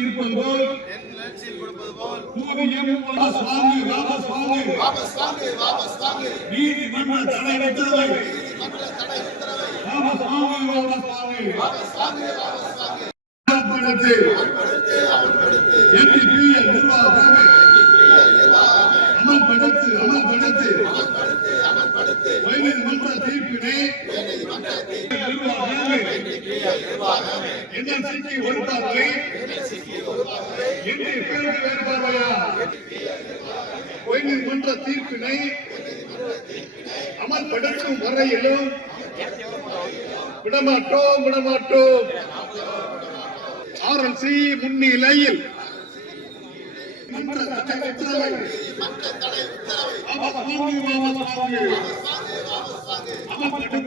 இருப்பது போல் நீதிமன்ற தடை உத்தரவை அமல்படுத்து உயர்நீதிமன்ற தீர்ப்பினை என்எல்சிக்கு ஒரு பார்வை உயர்நீதிமன்ற தீர்ப்பினை அமல்படுத்தும் வரையிலும் விடமாட்டோம். RLC முன்னிலையில் அமல்படுத்து